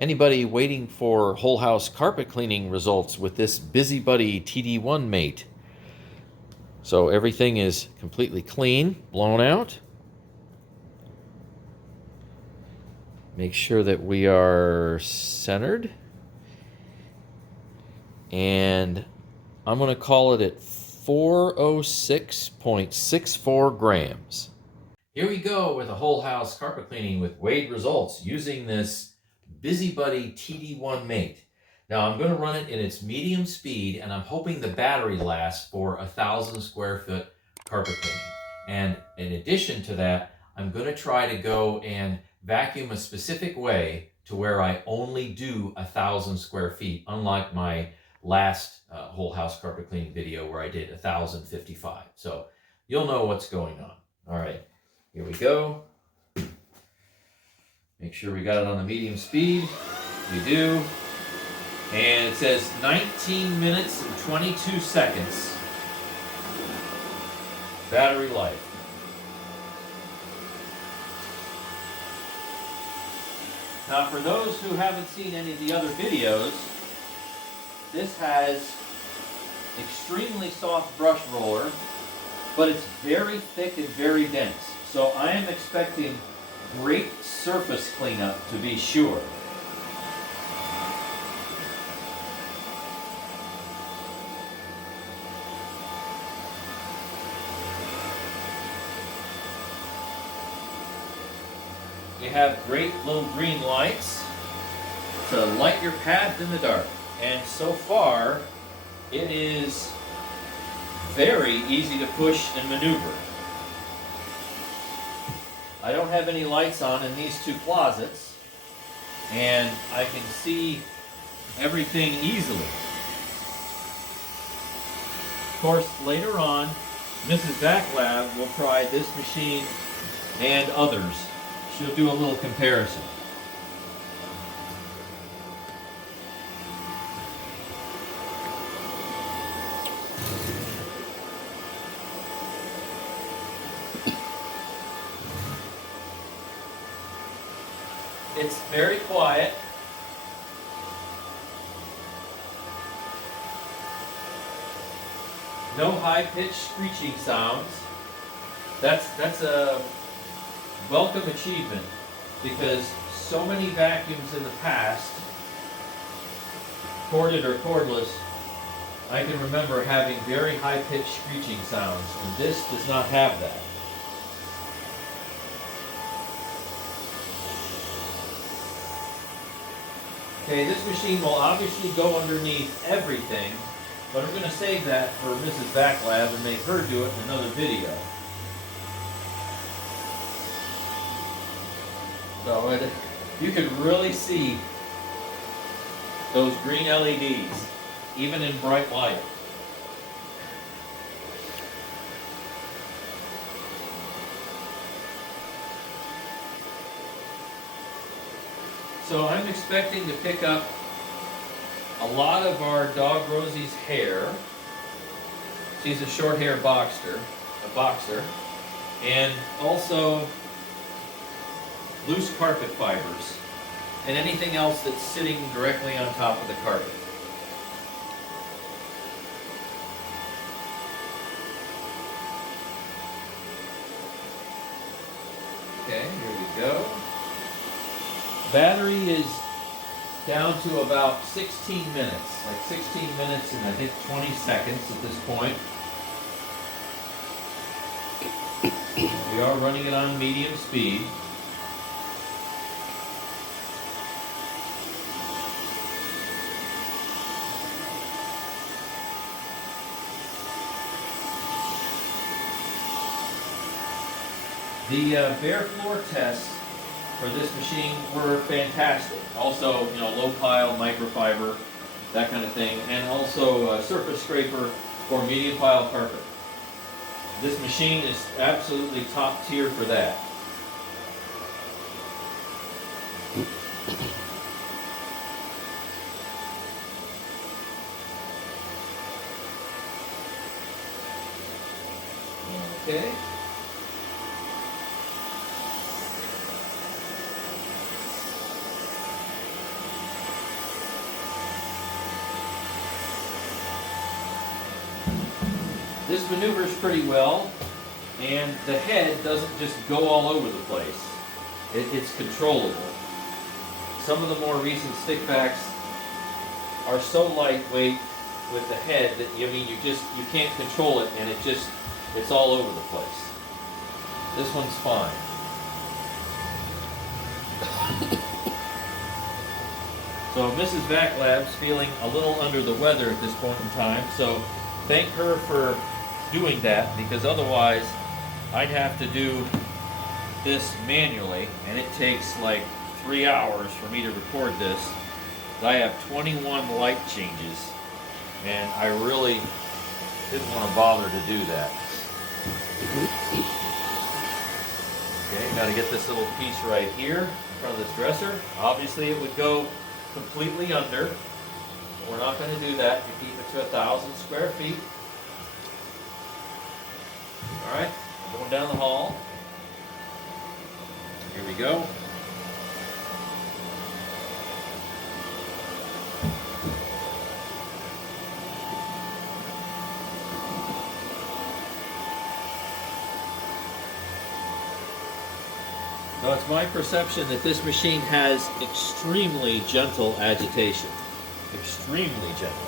Anybody waiting for whole house carpet cleaning results with this BUSYBUDY TD1-Mate? So everything is completely clean, blown out. Make sure that we are centered. And I'm going to call it at 406.64 grams. Here we go with a whole house carpet cleaning with weighed results using this BUSYBUDY TD1-Mate. Now I'm going to run it in its medium speed, and I'm hoping the battery lasts for 1,000 square foot carpet cleaning. And in addition to that, I'm going to try to go and vacuum a specific way to where I only do 1,000 square feet, unlike my last whole house carpet cleaning video where I did 1,055. So you'll know what's going on. All right, here we go. Make sure we got it on the medium speed. We do. And it says 19 minutes and 22 seconds battery life. Now, for those who haven't seen any of the other videos, this has extremely soft brush roller, but it's very thick and very dense. So I am expecting great surface cleanup, to be sure. You have great little green lights to light your path in the dark. And so far, it is very easy to push and maneuver. I don't have any lights on in these two closets, and I can see everything easily. Of course, later on, Mrs. Backlab will try this machine and others. She'll do a little comparison. It's very quiet. No high-pitched screeching sounds. That's a welcome achievement, because so many vacuums in the past, corded or cordless, I can remember having very high-pitched screeching sounds, and this does not have that. Okay, this machine will obviously go underneath everything, but I'm going to save that for Mrs. Backlab and make her do it in another video. So you can really see those green LEDs, even in bright light. So I'm expecting to pick up a lot of our dog Rosie's hair. She's a short hair boxer, and also loose carpet fibers, and anything else that's sitting directly on top of the carpet. Okay, here we go. Battery is down to about 16 minutes, like 16 minutes and I think 20 seconds at this point. We are running it on medium speed. The bare floor tests for this machine were fantastic. Also, low pile, microfiber, that kind of thing, and also a surface scraper for medium pile carpet. This machine is absolutely top tier for that. Okay. this maneuvers pretty well, and the head doesn't just go all over the place. It's controllable. Some of the more recent stick vacs are so lightweight with the head that you can't control it, and it's all over the place. This one's fine. So Mrs. Vac Lab's feeling a little under the weather at this point in time, so thank her for doing that, because otherwise I'd have to do this manually, and it takes like 3 hours for me to record this. I have 21 light changes, and I really didn't want to bother to do that. Okay, got to get this little piece right here in front of this dresser. Obviously it would go completely under. We're not going to do that to keep it to 1,000 square feet. Alright, going down the hall. Here we go. So it's my perception that this machine has extremely gentle agitation. Extremely gentle.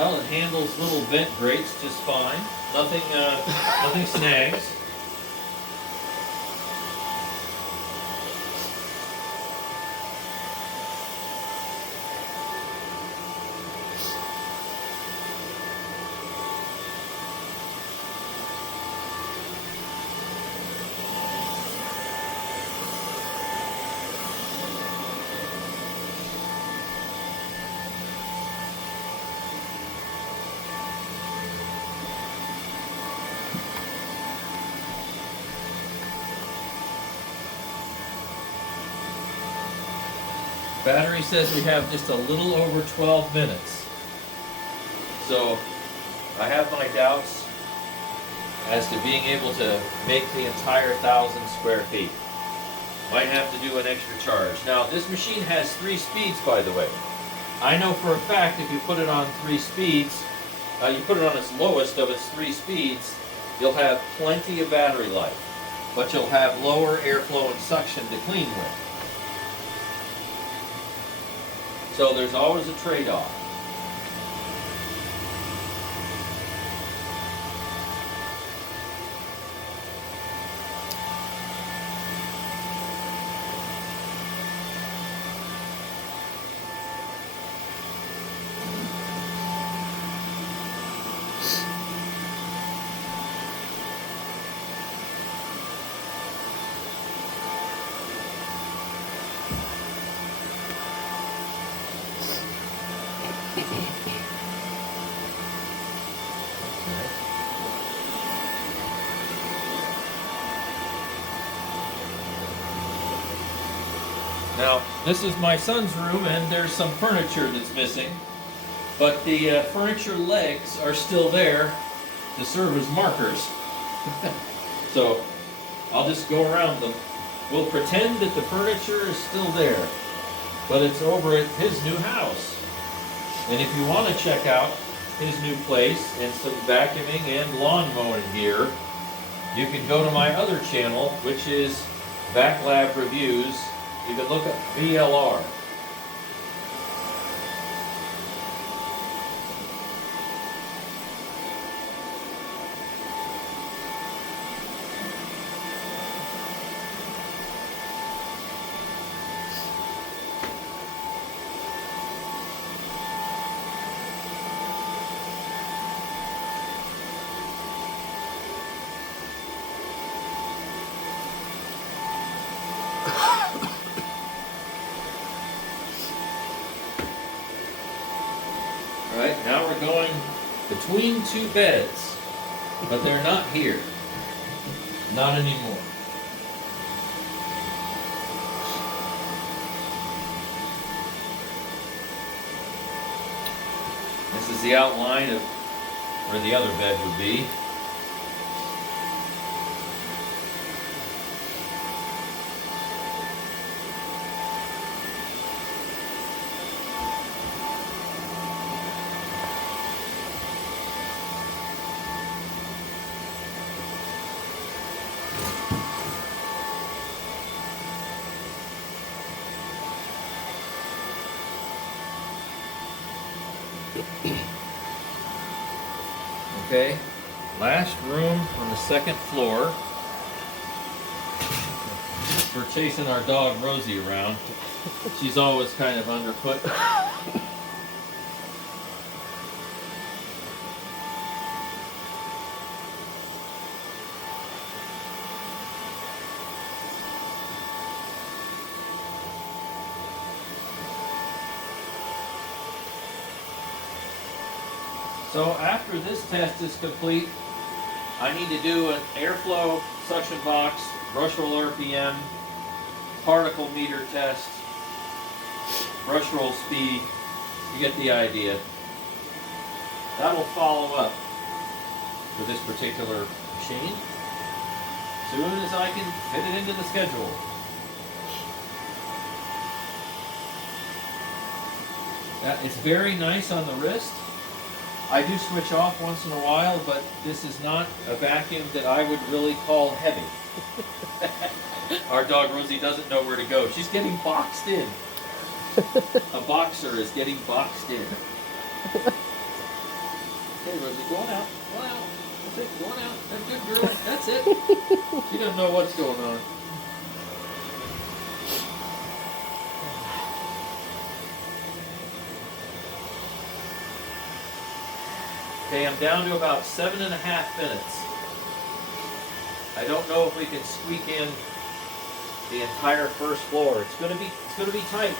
Well, it handles little vent grates just fine. Nothing snags. Battery says we have just a little over 12 minutes. So I have my doubts as to being able to make the entire 1,000 square feet. Might have to do an extra charge. Now this machine has 3 speeds, by the way. I know for a fact if you put it on 3 speeds, you put it on its lowest of its 3 speeds, you'll have plenty of battery life, but you'll have lower airflow and suction to clean with. So there's always a trade-off. Now, this is my son's room, and there's some furniture that's missing, but the furniture legs are still there to serve as markers. So, I'll just go around them. We'll pretend that the furniture is still there, but it's over at his new house. And if you want to check out his new place and some vacuuming and lawn mowing gear, you can go to my other channel, which is Vac Lab Reviews. You can look up VLR. Alright, now we're going between two beds, but they're not here. Not anymore. This is the outline of where the other bed would be. Okay, last room on the second floor. We're chasing our dog Rosie around. She's always kind of underfoot. So after this test is complete, I need to do an airflow suction box, brush roll RPM, particle meter test, brush roll speed. You get the idea. That'll follow up for this particular machine as soon as I can fit it into the schedule. That is very nice on the wrist. I do switch off once in a while, but this is not a vacuum that I would really call heavy. Our dog Rosie doesn't know where to go. She's getting boxed in. A boxer is getting boxed in. Hey Rosie, go on out. Go on out. That's it. Go on out. That's a good girl. That's it. She doesn't know what's going on. Okay, I'm down to about 7.5 minutes. I don't know if we can squeak in the entire first floor. It's gonna be tight.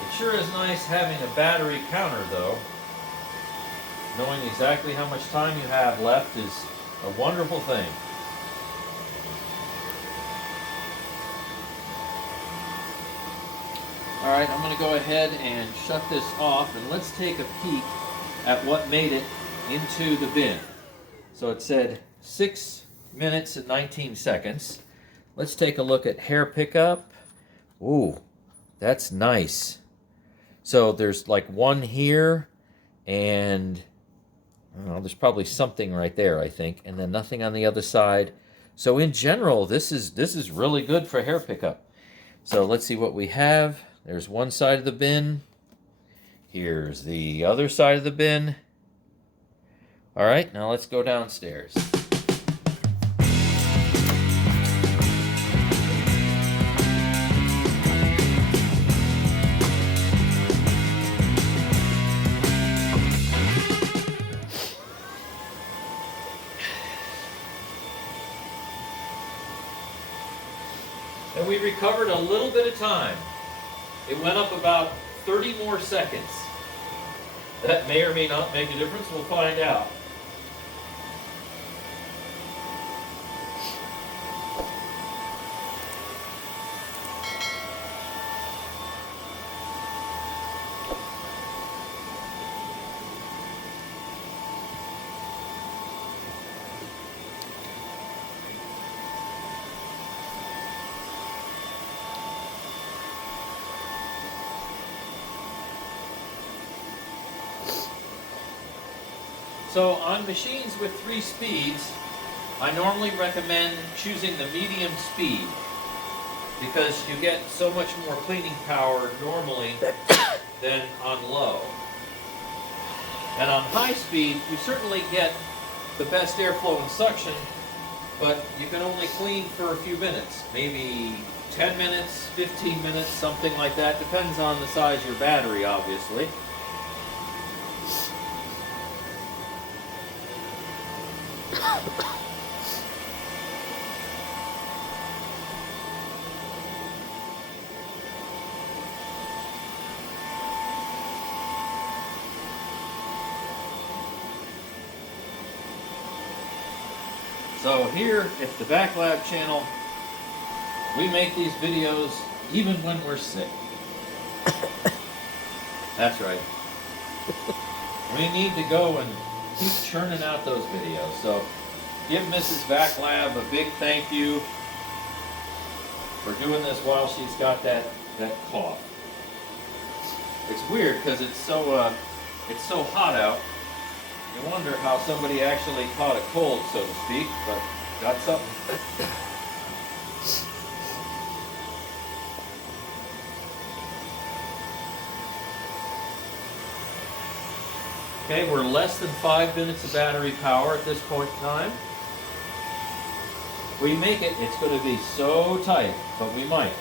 It sure is nice having a battery counter though. Knowing exactly how much time you have left is a wonderful thing. Alright, I'm going to go ahead and shut this off and let's take a peek at what made it into the bin. So it said 6 minutes and 19 seconds. Let's take a look at hair pickup. Ooh, that's nice. So there's like one here, and I don't know, there's probably something right there, I think, and then nothing on the other side. So in general, this is really good for hair pickup. So let's see what we have. There's one side of the bin. Here's the other side of the bin. All right, now let's go downstairs. And we recovered a little bit of time. It went up about 30 more seconds. That may or may not make a difference. We'll find out. So on machines with 3 speeds, I normally recommend choosing the medium speed because you get so much more cleaning power normally than on low. And on high speed, you certainly get the best airflow and suction, but you can only clean for a few minutes, maybe 10 minutes, 15 minutes, something like that. Depends on the size of your battery, obviously. So here at the Back Lab channel, we make these videos even when we're sick. That's right. We need to go and keep churning out those videos. So give Mrs. Back Lab a big thank you for doing this while she's got that cough. It's weird because it's so hot out. You wonder how somebody actually caught a cold, so to speak, but got something. Okay, we're less than 5 minutes of battery power at this point in time. We make it, it's going to be so tight, but we might.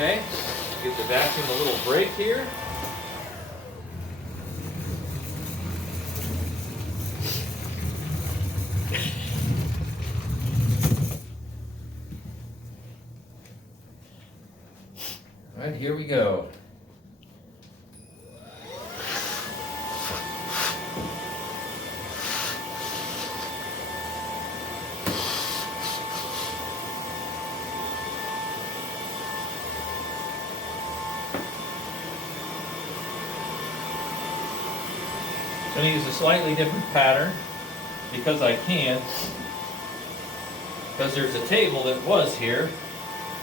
Okay, give the vacuum a little break here. All right, here we go. I'm going to use a slightly different pattern because I can. Because there's a table that was here.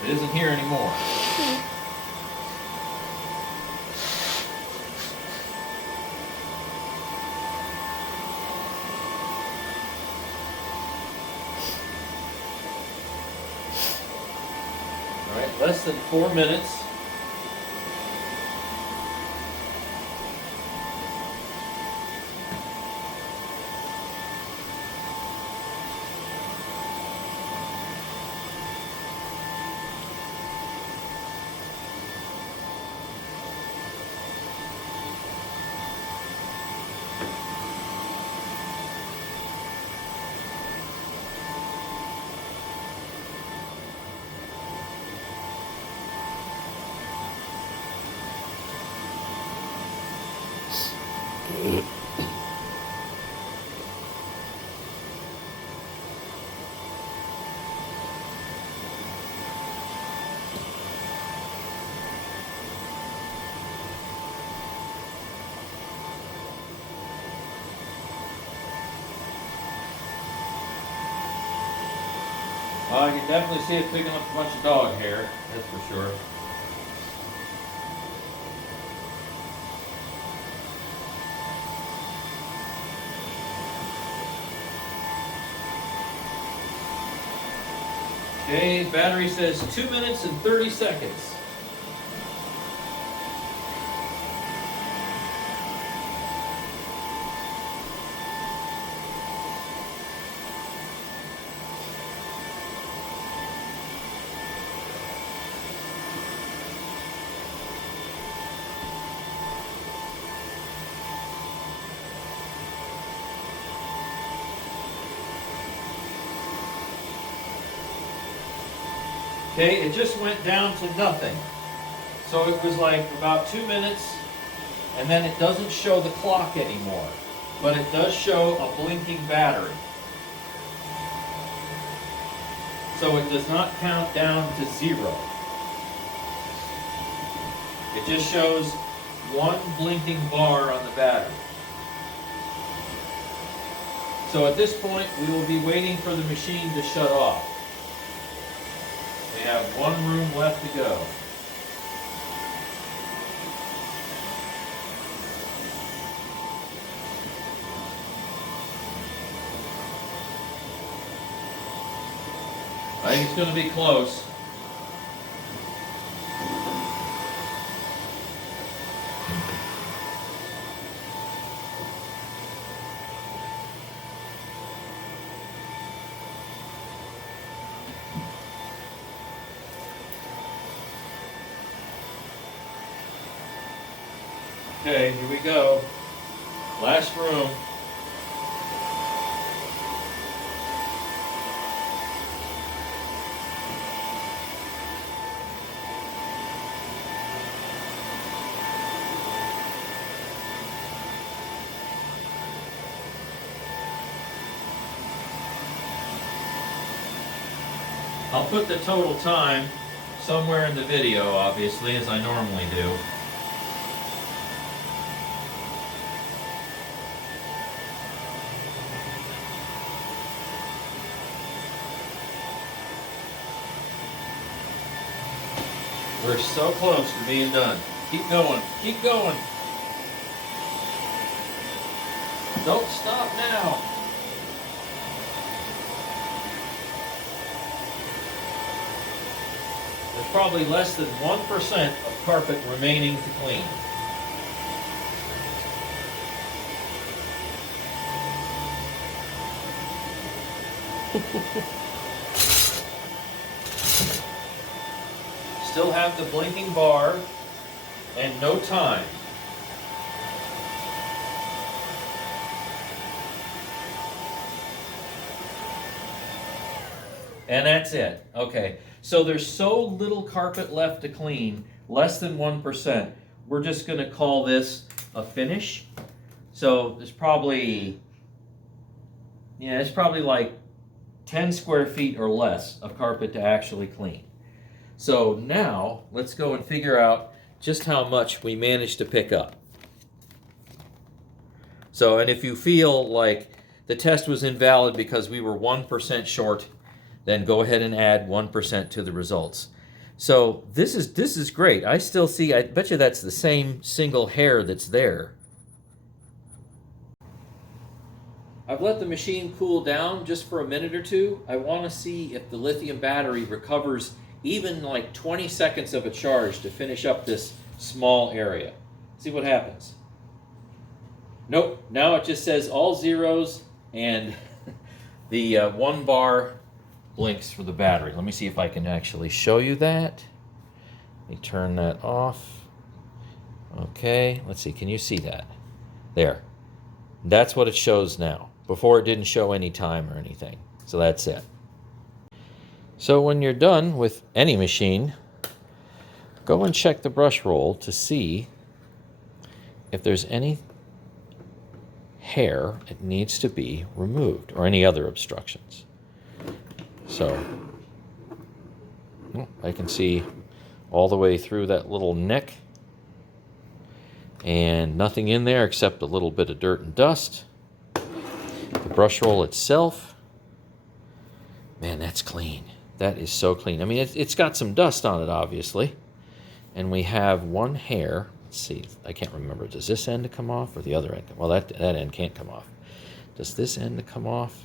It isn't here anymore. All right, less than 4 minutes. I can definitely see it picking up a bunch of dog hair, that's for sure. Okay, battery says 2 minutes and 30 seconds. Okay, it just went down to nothing. So it was like about 2 minutes, and then it doesn't show the clock anymore, but it does show a blinking battery. So it does not count down to 0. It just shows one blinking bar on the battery. So at this point, we will be waiting for the machine to shut off. have one room left to go. I think it's going to be close. Okay, here we go. Last room. I'll put the total time somewhere in the video, obviously, as I normally do. We're so close to being done. Keep going, keep going. Don't stop now. There's probably less than 1% of carpet remaining to clean. Still have the blinking bar and no time. And that's it. Okay, so there's so little carpet left to clean, less than 1%. We're just going to call this a finish. So there's probably, it's probably like 10 square feet or less of carpet to actually clean. So now let's go and figure out just how much we managed to pick up. So, and if you feel like the test was invalid because we were 1% short, then go ahead and add 1% to the results. So this is great. I still see, I bet you that's the same single hair that's there. I've let the machine cool down just for a minute or two. I want to see if the lithium battery recovers even like 20 seconds of a charge to finish up this small area. See what happens. Nope, now it just says all zeros and the 1 bar blinks for the battery. Let me see if I can actually show you that. Let me turn that off. Okay, let's see, can you see that? There. That's what it shows now. Before it didn't show any time or anything. So that's it. So when you're done with any machine, go and check the brush roll to see if there's any hair that needs to be removed or any other obstructions. So I can see all the way through that little neck and nothing in there except a little bit of dirt and dust. The brush roll itself, man, that's clean. That is so clean. I mean, it's got some dust on it, obviously. And we have one hair. Let's see. I can't remember. Does this end come off or the other end? Well, that end can't come off. Does this end come off?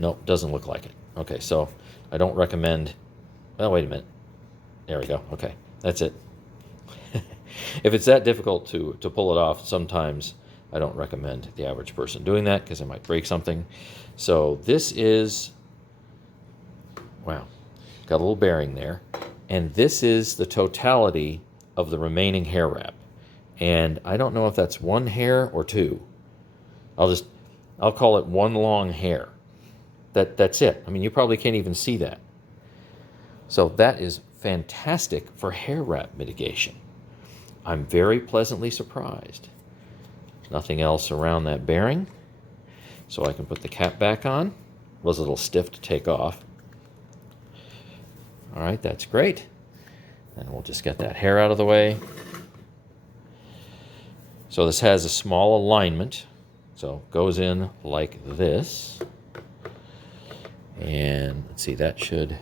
Nope, doesn't look like it. Okay, so I don't recommend... Oh, wait a minute. There we go. Okay, that's it. If it's that difficult to pull it off, sometimes I don't recommend the average person doing that because it might break something. So this is... Wow, got a little bearing there. And this is the totality of the remaining hair wrap. And I don't know if that's one hair or two. I'll call it one long hair. That's it. I mean, you probably can't even see that. So that is fantastic for hair wrap mitigation. I'm very pleasantly surprised. There's nothing else around that bearing. So I can put the cap back on. It was a little stiff to take off. All right, that's great. And we'll just get that hair out of the way. So this has a small alignment. So it goes in like this. And let's see, that should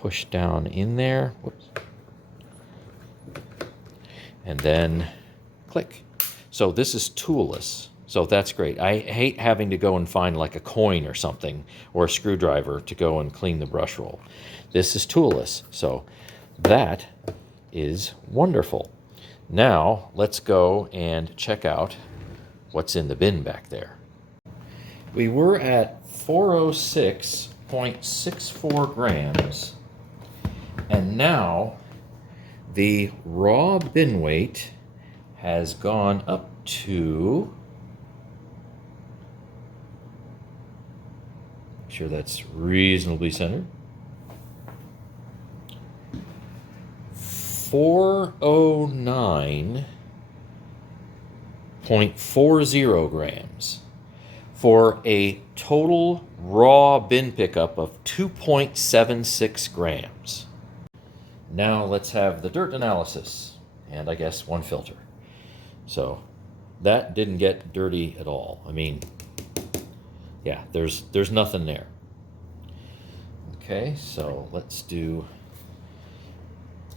push down in there. Whoops. And then click. So this is toolless. So that's great. I hate having to go and find like a coin or something or a screwdriver to go and clean the brush roll. This is toolless. So that is wonderful. Now let's go and check out what's in the bin back there. We were at 406.64 grams, and now the raw bin weight has gone up to, make sure that's reasonably centered, 409.40 grams for a total raw bin pickup of 2.76 grams. Now let's have the dirt analysis, and I guess one filter. So that didn't get dirty at all. I mean, yeah, there's nothing there. Okay, so let's do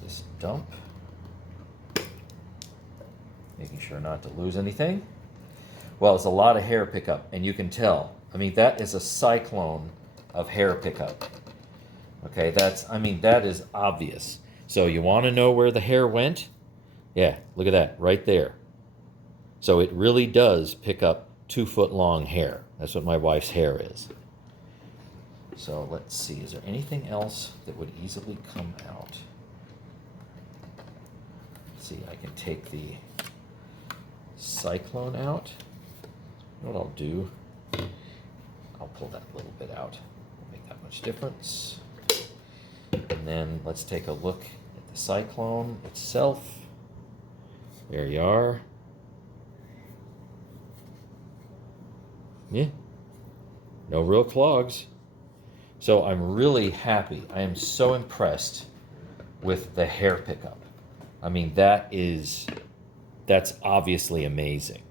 this dump, making sure not to lose anything. Well, it's a lot of hair pickup, and you can tell. I mean, that is a cyclone of hair pickup. Okay, that is obvious. So you want to know where the hair went? Yeah, look at that, right there. So it really does pick up 2-foot-long hair. That's what my wife's hair is. So let's see, is there anything else that would easily come out? Let's see, I can take the Cyclone out. You know what I'll do? I'll pull that little bit out. Won't make that much difference. And then let's take a look at the Cyclone itself. There you are. Yeah, no real clogs. So I'm really happy. I am so impressed with the hair pickup. I mean, that's obviously amazing.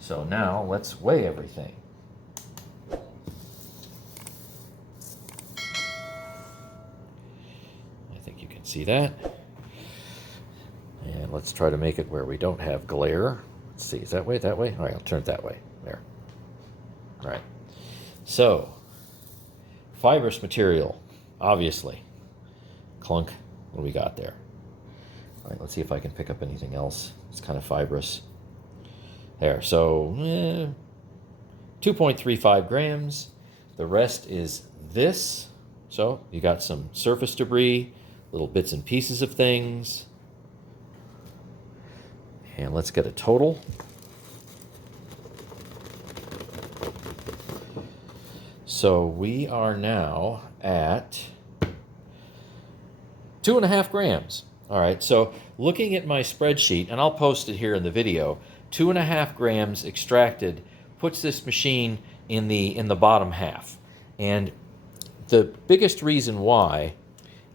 So now let's weigh everything. I think you can see that. And let's try to make it where we don't have glare. Let's see, is that way, that way? All right, I'll turn it that way, there. All right, so fibrous material, obviously. Clunk, what do we got there? All right, let's see if I can pick up anything else. It's kind of fibrous. There, so 2.35 grams. The rest is this. So you got some surface debris, little bits and pieces of things. And let's get a total. So we are now at 2.5 grams. All right, so looking at my spreadsheet, and I'll post it here in the video, 2.5 grams extracted puts this machine in the bottom half. And the biggest reason why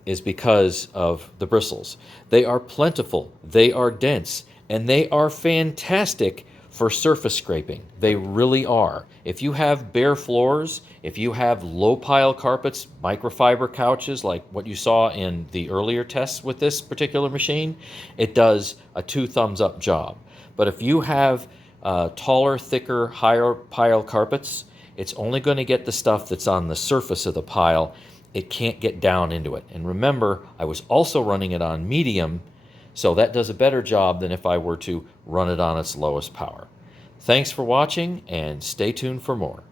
is because of the bristles. They are plentiful, they are dense, and they are fantastic for surface scraping. They really are. If you have bare floors, if you have low pile carpets, microfiber couches like what you saw in the earlier tests with this particular machine, it does a 2 thumbs up job. But if you have taller, thicker, higher pile carpets, it's only going to get the stuff that's on the surface of the pile. It can't get down into it. And remember, I was also running it on medium, so that does a better job than if I were to run it on its lowest power. Thanks for watching, and stay tuned for more.